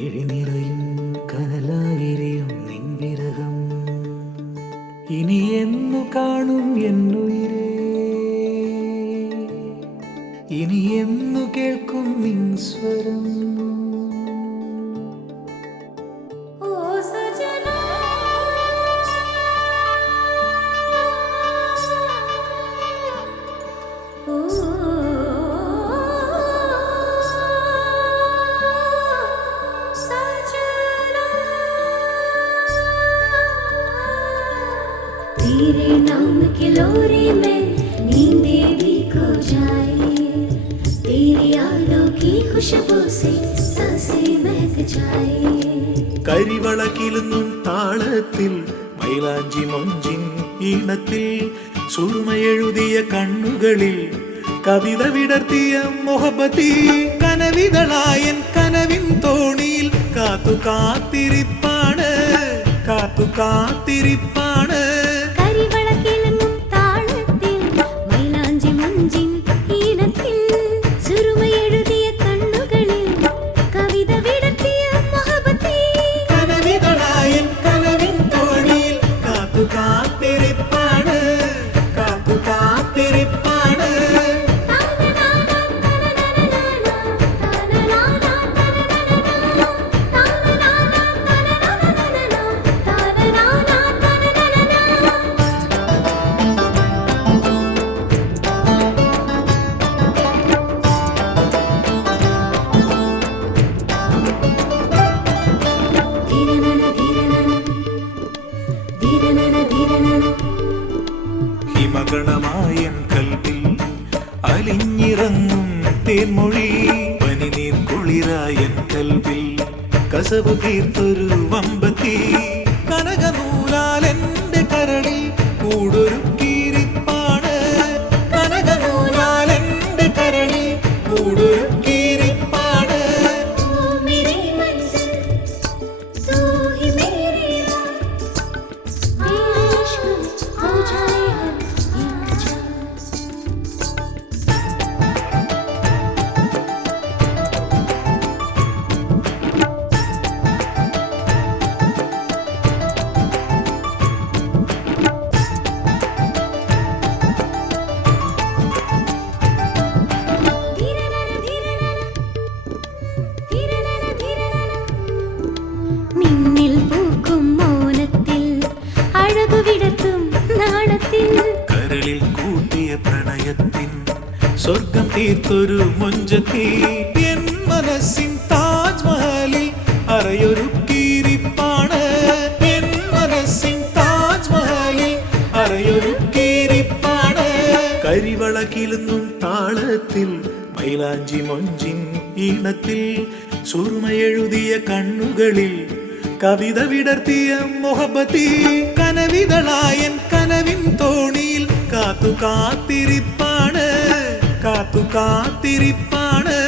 മിഴിനിറയും കനലായെരിയും നിൻ വിരഹം ഇനി എന്നു കാണും എന്നുയിരേ, ഇനി എന്നു കേൾക്കും നിൻ സ്വരം. तेरे नाम की लोरी में नींदें भी खो जाए, तेरी यादों की खुशबू से सांसें महक जाए. കരിവളകിലുന്നും താളത്തിൽ മൈലാഞ്ചി മൊഞ്ചിൻ ഈണത്തിൽ സുറുമയെഴുതിയ കണ്ണുകളിൽ കവിത വിടർത്തിയ മൊഹബത്തി കനവിതളായൻ കനവിൻ തോണിയിൽ കാത്തു കാത്തിരിപ്പാണ്, കാത്തു കാത്തിരിപ്പാണ്. ഹിമഗണമായൻ കൽവിൽ അലിഞ്ഞിറങ്ങും തേൻമൊഴി പനിനീർ കുളിരായൻ കൽവിൽ കസവു തീർത്തൊരു വമ്പത്തി കനകനൂലാൽ എന്റെ കരളിൽ കൂടൊരുക്കിയിരിപ്പാണ്, കനകനൂലാൽ എന്റെ കരളിൽ കൂടൊരുക്കിയിരിപ്പാണ്. കരളിൽ കൂട്ടിയ പ്രണയത്തിൻ സ്വർഗം തീർത്തൊരു മൊഞ്ചത്തി എൻ മനസ്സിൻ താജ്മഹലിൽ അറയൊരുക്കിയിരിപ്പാണ്, എൻ മനസ്സിൻ താജ്മഹലിൽ അറയൊരുക്കിയിരിപ്പാണ്. കരിവളകിലുന്നും താളത്തിൽ മൈലാഞ്ചി മൊഞ്ചിൻ ഈണത്തിൽ സുറുമയെഴുതിയ കണ്ണുകളിൽ കവിത വിടർത്തിയ മൊഹബത്തി കനവിതളായൻ കനവിൻ തോണിയിൽ കാത്തു കാത്തിരിപ്പാണ്, കാത്തു കാത്തിരിപ്പാണ്.